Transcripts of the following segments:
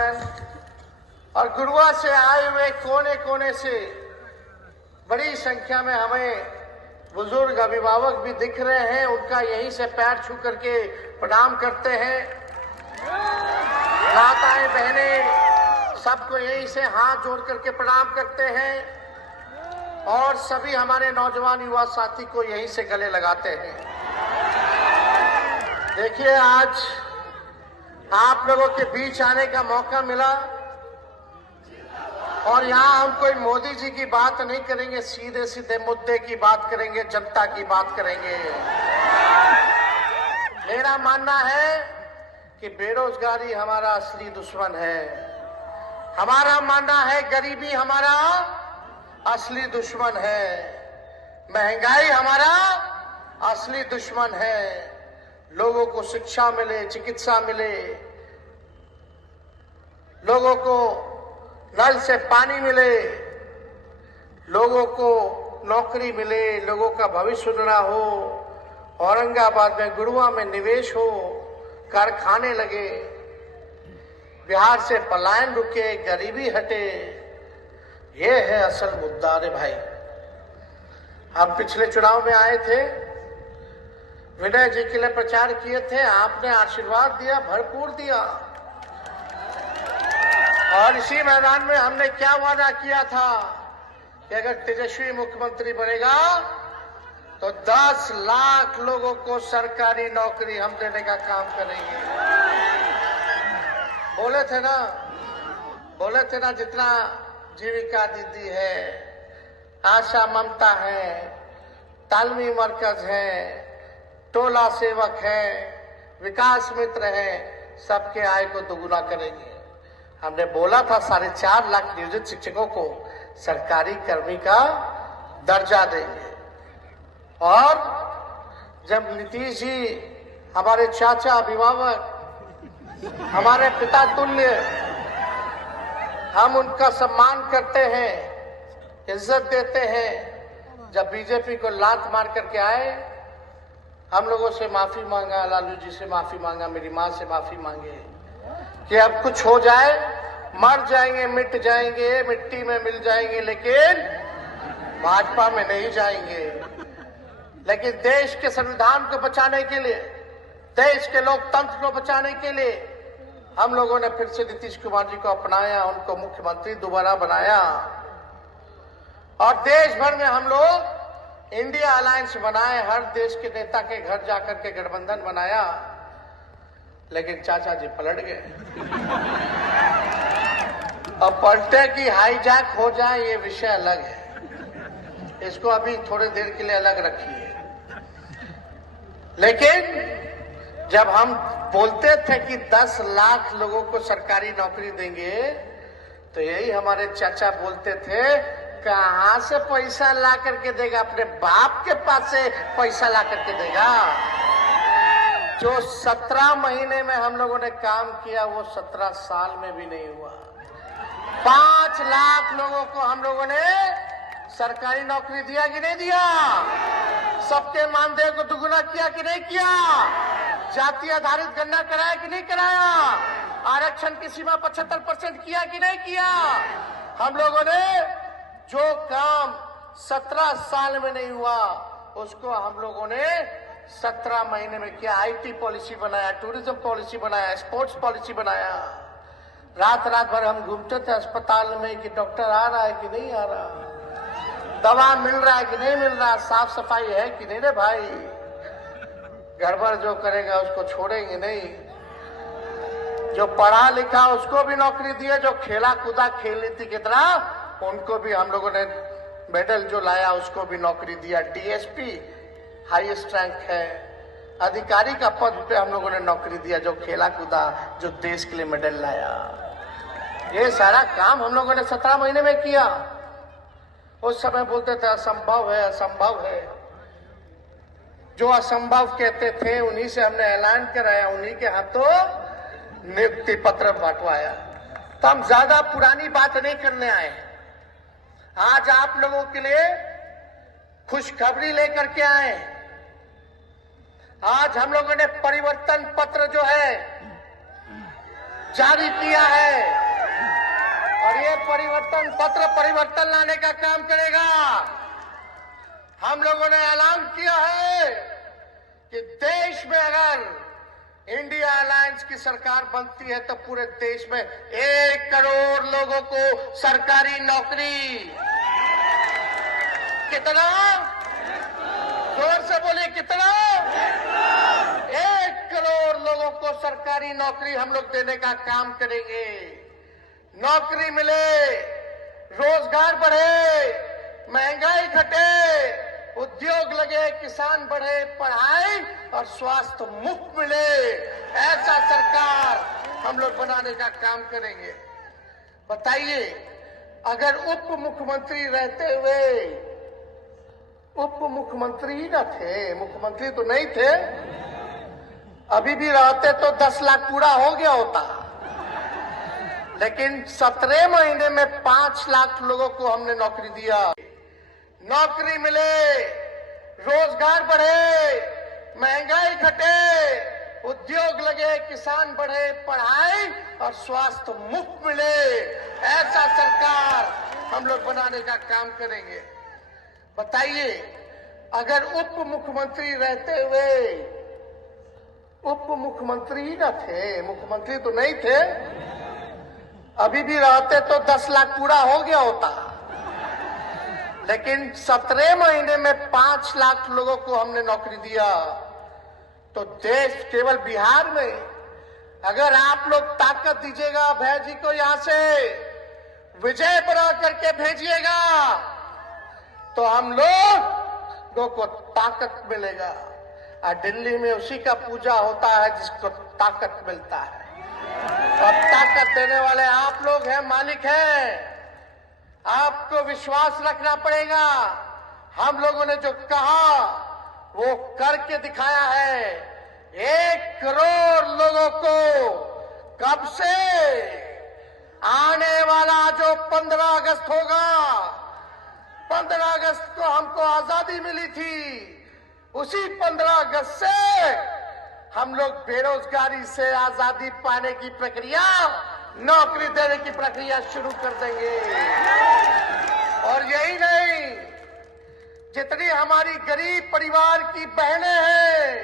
समाजन और गुरुआ से आए हुए कोने कोने से बड़ी संख्या में हमें बुजुर्ग अभिभावक भी दिख रहे हैं। उनका यहीं से पैर छू करके प्रणाम करते हैं। माताएं बहनें सबको यहीं से हाथ जोड़ करके प्रणाम करते हैं और सभी हमारे नौजवान युवा साथी को यहीं से गले लगाते हैं। देखिए, आज आप लोगों के बीच आने का मौका मिला और यहाँ हम कोई मोदी जी की बात नहीं करेंगे, सीधे सीधे मुद्दे की बात करेंगे, जनता की बात करेंगे। मेरा मानना है कि बेरोजगारी हमारा असली दुश्मन है। हमारा मानना है गरीबी हमारा असली दुश्मन है। महंगाई हमारा असली दुश्मन है। लोगों को शिक्षा मिले, चिकित्सा मिले, लोगों को नल से पानी मिले, लोगों को नौकरी मिले, लोगों का भविष्य उजड़ा हो, औरंगाबाद में गुरुआ में निवेश हो, कारखाने लगे, बिहार से पलायन रुके, गरीबी हटे। ये है असल मुद्दा रे भाई। हम पिछले चुनाव में आए थे, विनय जी के लिए प्रचार किए थे, आपने आशीर्वाद दिया, भरपूर दिया। और इसी मैदान में हमने क्या वादा किया था कि अगर तेजस्वी मुख्यमंत्री बनेगा तो 10 लाख लोगों को सरकारी नौकरी हम देने का काम करेंगे। बोले थे ना, जितना जीविका दीदी है, आशा ममता है, तालमी मरकज है, टोला सेवक है, विकास मित्र है, सबके आय को दोगुना करेंगे। हमने बोला था 4.5 लाख नियोजित शिक्षकों को सरकारी कर्मी का दर्जा देंगे। और जब नीतीश जी हमारे चाचा अभिभावक, हमारे पिता तुल्य, हम उनका सम्मान करते हैं, इज्जत देते हैं, जब बीजेपी को लात मार करके आए, हम लोगों से माफी मांगा, लालू जी से माफी मांगा, मेरी मां से माफी मांगे कि अब कुछ हो जाए, मर जाएंगे, मिट जाएंगे, मिट्टी में मिल जाएंगे, लेकिन भाजपा में नहीं जाएंगे। लेकिन देश के संविधान को बचाने के लिए, देश के लोकतंत्र को बचाने के लिए हम लोगों ने फिर से नीतीश कुमार जी को अपनाया, उनको मुख्यमंत्री दोबारा बनाया और देश भर में हम लोग इंडिया अलायंस बनाए, हर देश के नेता के घर जाकर के गठबंधन बनाया। लेकिन चाचा जी पलट गए। अब पलटे की हाईजैक हो जाए ये विषय अलग है, इसको अभी थोड़ी देर के लिए अलग रखिए। लेकिन जब हम बोलते थे कि 10 लाख लोगों को सरकारी नौकरी देंगे, तो यही हमारे चाचा बोलते थे, कहां से पैसा ला करके देगा? अपने बाप के पास से पैसा ला करके देगा। जो 17 महीने में हम लोगों ने काम किया, वो 17 साल में भी नहीं हुआ। 5 लाख लोगों को हम लोगों ने सरकारी नौकरी दिया कि नहीं दिया? सबके मानदेय को दुगुना किया कि नहीं किया? जाति आधारित गणना कराया कि नहीं कराया? आरक्षण की सीमा 75% किया कि नहीं किया? हम लोगों ने जो काम 17 साल में नहीं हुआ, उसको हम लोगों ने 17 महीने में किया। आईटी पॉलिसी बनाया, टूरिज्म पॉलिसी बनाया, स्पोर्ट्स पॉलिसी बनाया। रात भर हम घूमते थे अस्पताल में कि डॉक्टर आ रहा है कि नहीं आ रहा, दवा मिल रहा है कि नहीं मिल रहा, साफ सफाई है कि नहीं रे भाई। गड़बड़ जो करेगा उसको छोड़ेंगे नहीं। जो पढ़ा लिखा उसको भी नौकरी दी है, जो खेला कूदा खेल नीति की तरह उनको भी हम लोगों ने मेडल जो लाया उसको भी नौकरी दिया। डीएसपी हाईएस्ट रैंक है, अधिकारी का पद पे हम लोगों ने नौकरी दिया, जो खेला कूदा, जो देश के लिए मेडल लाया। ये सारा काम हम लोगों ने 17 महीने में किया। उस समय बोलते थे असंभव है, असंभव है। जो असंभव कहते थे उन्हीं से हमने ऐलान कराया, उन्हीं के हाथों नियुक्ति पत्र बंटवाया। तो हम ज्यादा पुरानी बात नहीं करने आए। आज आप लोगों के लिए खुशखबरी लेकर के आए। आज हम लोगों ने परिवर्तन पत्र जो है जारी किया है और ये परिवर्तन पत्र परिवर्तन लाने का काम करेगा। हम लोगों ने ऐलान किया है कि देश में अगर इंडिया अलायंस की सरकार बनती है तो पूरे देश में 1 करोड़ लोगों को सरकारी नौकरी। कितना? जोर से बोलिए, कितना? 1 करोड़ लोगों को सरकारी नौकरी हम लोग देने का काम करेंगे। नौकरी मिले, रोजगार बढ़े, महंगाई घटे, उद्योग लगे, किसान बढ़े, पढ़ाई और स्वास्थ्य मुफ्त मिले, ऐसा सरकार हम लोग बनाने का काम करेंगे। बताइए, अगर उप मुख्यमंत्री रहते हुए, उप मुख्यमंत्री ही न थे, मुख्यमंत्री तो नहीं थे, अभी भी रहते तो 10 लाख पूरा हो गया होता। लेकिन 17 महीने में 5 लाख लोगों को हमने नौकरी दिया। नौकरी मिले, रोजगार बढ़े, महंगाई घटे, उद्योग लगे, किसान बढ़े, पढ़ाई और स्वास्थ्य मुफ्त मिले, ऐसा सरकार हम लोग बनाने का काम करेंगे। बताइए, अगर उप मुख्यमंत्री रहते हुए, उप मुख्यमंत्री ही न थे, मुख्यमंत्री तो नहीं थे, अभी भी रहते तो 10 लाख पूरा हो गया होता। लेकिन 17 महीने में 5 लाख लोगों को हमने नौकरी दिया। तो देश, केवल बिहार में अगर आप लोग ताकत दीजिएगा, अभय जी को यहां से विजय बना करके भेजिएगा तो हम लोगों को ताकत मिलेगा। और दिल्ली में उसी का पूजा होता है जिसको ताकत मिलता है, और ताकत देने वाले आप लोग हैं, मालिक हैं। आपको विश्वास रखना पड़ेगा। हम लोगों ने जो कहा वो करके दिखाया है। 1 करोड़ लोगों को कब से, आने वाला जो 15 अगस्त होगा, 15 अगस्त को हमको आजादी मिली थी, उसी 15 अगस्त से हम लोग बेरोजगारी से आजादी पाने की प्रक्रिया, नौकरी देने की प्रक्रिया शुरू कर देंगे। और यही नहीं, जितनी हमारी गरीब परिवार की बहनें हैं,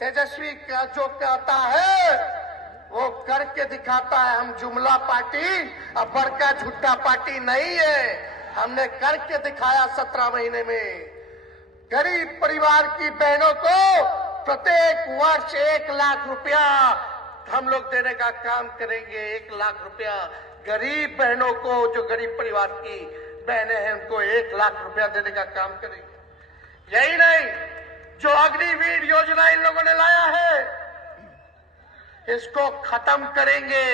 तेजस्वी का जो कहता है वो करके दिखाता है। हम जुमला पार्टी और बड़का झूठा पार्टी नहीं है, हमने करके दिखाया। 17 महीने में गरीब परिवार की बहनों को प्रत्येक वर्ष 1 लाख रुपया हम लोग देने का काम करेंगे। 1 लाख रुपया गरीब बहनों को, जो गरीब परिवार की बहनें हैं, उनको 1 लाख रुपया देने का काम करेंगे। यही नहीं, जो अग्निवीर योजना इन लोगों ने लाया है, इसको खत्म करेंगे।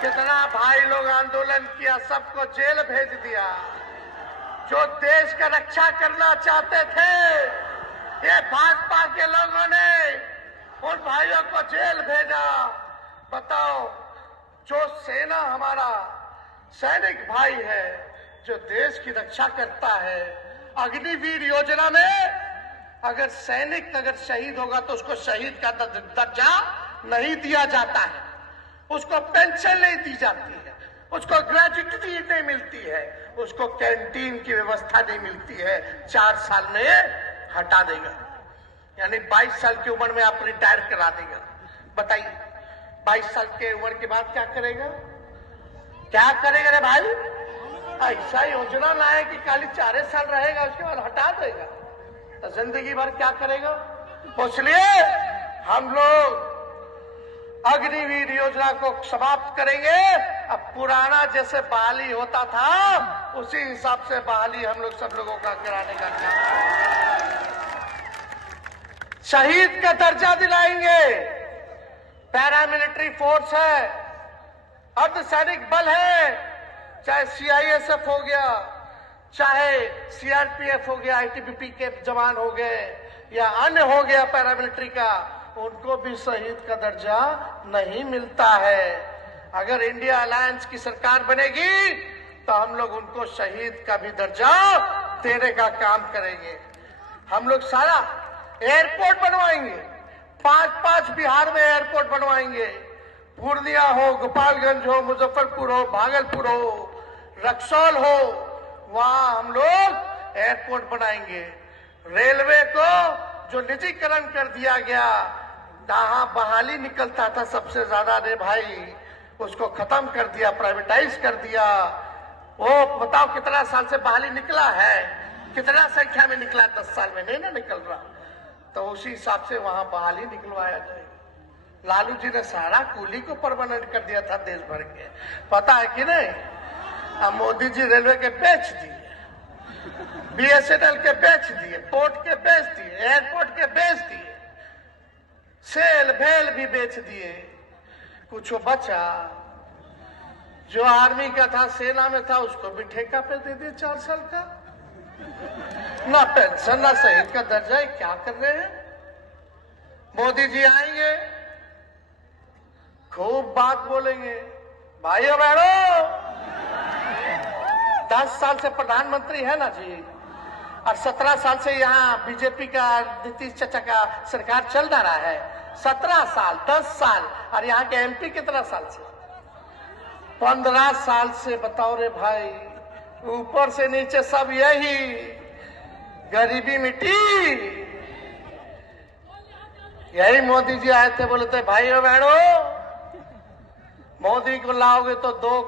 कितना भाई लोग आंदोलन किया, सबको जेल भेज दिया। जो देश का रक्षा करना चाहते थे, ये भाजपा के लोगों ने उन भाइयों को जेल भेजा। बताओ, जो सेना, हमारा सैनिक भाई है, जो देश की रक्षा करता है, अग्निवीर योजना में अगर सैनिक अगर शहीद होगा तो उसको शहीद का दर्जा नहीं दिया जाता है, उसको पेंशन नहीं दी जाती है, उसको ग्रेजुटी नहीं मिलती है, उसको कैंटीन की व्यवस्था नहीं मिलती है। 4 साल में हटा देगा, यानी 22 साल की उम्र में आप रिटायर करा देगा। बताइए, 22 साल की उम्र के बाद क्या करेगा? क्या करेगा रे भाई? ऐसा योजना लाए कि खाली 4 साल रहेगा, उसके बाद हटा देगा, तो जिंदगी भर क्या करेगा? इसलिए हम लोग अग्निवीर योजना को समाप्त करेंगे। अब पुराना जैसे बहाली होता था, उसी हिसाब से बहाली हम लोग सब लोगों का कराने का काम, शहीद का दर्जा दिलाएंगे। पैरामिलिट्री फोर्स है, अर्धसैनिक बल है, चाहे सीआईएसएफ हो गया, चाहे सीआरपीएफ हो गया, आईटीबीपी के जवान हो गए, या अन्य हो गया पैरामिलिट्री का, उनको भी शहीद का दर्जा नहीं मिलता है। अगर इंडिया अलायंस की सरकार बनेगी तो हम लोग उनको शहीद का भी दर्जा देने का काम करेंगे। हम लोग सारा एयरपोर्ट बनवाएंगे, 5-5 बिहार में एयरपोर्ट बनवाएंगे। पूर्णिया हो, गोपालगंज हो, मुजफ्फरपुर हो, भागलपुर हो, रक्सौल हो, वहां हम लोग एयरपोर्ट बनाएंगे। रेलवे को जो निजीकरण कर दिया गया, जहां बहाली निकलता था सबसे ज्यादा, रे भाई, उसको खत्म कर दिया, प्राइवेटाइज कर दिया। वो बताओ कितना साल से बहाली निकला है, कितना संख्या में निकला, 10 साल में नहीं ना निकल रहा। तो उसी हिसाब से वहां बहाली निकलवाया जाएगा। लालू जी ने सारा कूली को परमानेंट कर दिया था देश भर के, पता है कि नहीं? अब मोदी जी रेलवे के बेच दिए, BSNL के बेच दिए, पोर्ट के बेच दिए, एयरपोर्ट के बेच दिए, सेल भेल भी बेच दिए। कुछ बचा जो आर्मी का था, सेना में था, उसको भी ठेका पे दे दिए 4 साल का। ना पेंशन ना शहीद का दर्जा है। क्या कर रहे हैं? मोदी जी आएंगे, खूब बात बोलेंगे। भाइयों बहनों, 10 साल से प्रधानमंत्री है ना जी, और 17 साल से यहाँ बीजेपी का, नीतीश चाचा का सरकार चल रहा है। 17 साल, 10 साल, और यहाँ के MP कितना साल से? 15 साल से। बताओ रे भाई, ऊपर से नीचे सब यही, गरीबी मिट्टी। यही मोदी जी आए थे, बोले थे भाइयों बहनों, मोदी को लाओगे तो 2